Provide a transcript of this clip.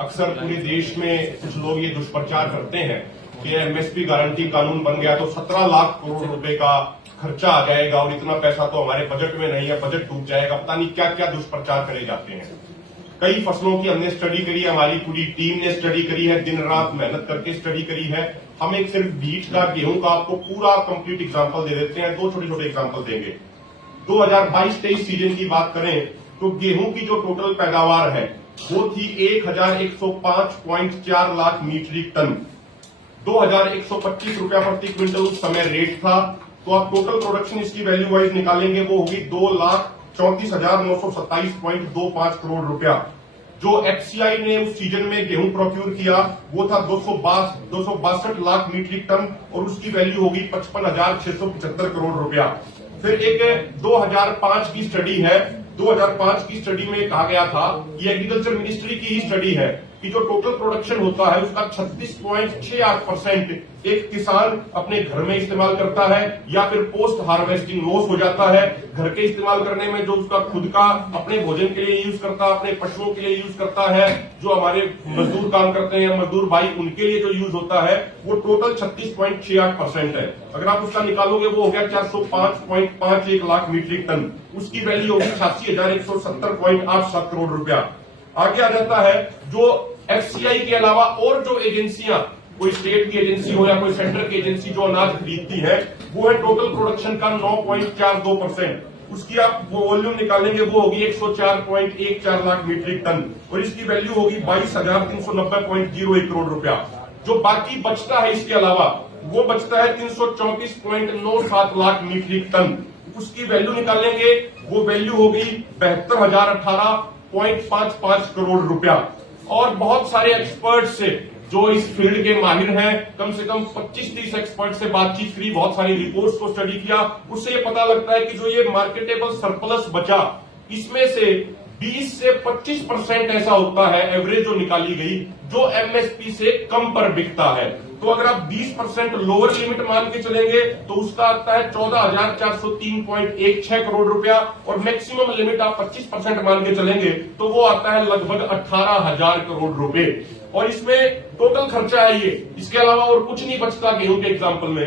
अक्सर पूरे देश में कुछ लोग ये दुष्प्रचार करते हैं कि एमएसपी गारंटी कानून बन गया तो 17 लाख करोड़ रुपए का खर्चा आ जाएगा और इतना पैसा तो हमारे बजट में नहीं है, बजट टूट जाएगा, पता नहीं क्या क्या दुष्प्रचार करे जाते हैं। कई फसलों की हमने स्टडी करी है, हमारी पूरी टीम ने स्टडी करी है, दिन रात मेहनत करके स्टडी करी है। हम एक सिर्फ बीट का, गेहूं का आपको पूरा कंप्लीट एग्जांपल दे देते हैं, दो छोटे छोटे एग्जांपल देंगे। 2022-23 सीजन की बात करें तो गेहूं की जो टोटल पैदावार है वो थी 1105.4 लाख मीट्रिक टन, 2125 रुपया प्रति क्विंटल उस समय रेट था। तो आप टोटल प्रोडक्शन इसकी वैल्यू वाइज निकालेंगे वो होगी 2,34,927.25 करोड़ रुपया। जो एफसीआई ने उस सीजन में गेहूं प्रोक्यूर किया वो था 262 लाख मीट्रिक टन और उसकी वैल्यू होगी 55,675 करोड़ रुपया। फिर एक 2005 की स्टडी है, 2005 की स्टडी में कहा गया था, ये एग्रीकल्चर मिनिस्ट्री की ही स्टडी है कि जो टोटल प्रोडक्शन होता है उसका 36.68% एक किसान अपने घर में इस्तेमाल करता है या फिर पोस्ट हार्वेस्टिंग लॉस हो जाता है। घर के इस्तेमाल करने में जो उसका खुद का अपने भोजन के लिए यूज करता है, अपने पशुओं के लिए यूज करता है, जो हमारे मजदूर काम करते हैं मजदूर भाई उनके लिए जो यूज होता है वो टोटल 36.68% है। अगर आप उसका निकालोगे वो हो गया 405.51 लाख मीट्रिक टन, उसकी वैल्यू होगी 86,170.87 करोड़ रुपया। आगे आ जाता है जो एफसीआई के अलावा और जो एजेंसियां, कोई स्टेट की एजेंसी हो या कोई सेंट्रल की एजेंसी जो अनाज खरीदती है, वो है टोटल प्रोडक्शन का 9.42%। उसकी आप वो वॉल्यूम निकालेंगे वो होगी 104.14 लाख मीट्रिक टन और इसकी वैल्यू होगी 22,390.01 करोड़ रुपया। जो बाकी बचता है इसके अलावा वो बचता है 334.97 लाख मीट्रिक टन, उसकी वैल्यू निकालेंगे वो वैल्यू होगी 72,018.55 करोड़ रुपया। और बहुत सारे एक्सपर्ट से जो इस फील्ड के माहिर हैं, कम से कम 25-30 एक्सपर्ट से बातचीत करी, बहुत सारी रिपोर्ट्स को स्टडी किया, उससे ये पता लगता है कि जो ये मार्केटेबल सरप्लस बचा इसमें से 20 से 25% ऐसा होता है एवरेज जो निकाली गई जो एमएसपी से कम पर बिकता है। तो अगर आप 20% लोअर लिमिट मान के चलेंगे तो उसका आता है 14,403.16 करोड़ रुपया और मैक्सिमम लिमिट आप 25% मान के चलेंगे तो वो आता है लगभग 18,000 करोड़ रुपए। और इसमें टोटल खर्चा है ये, इसके अलावा और कुछ नहीं बचता गेहूं के एग्जाम्पल में।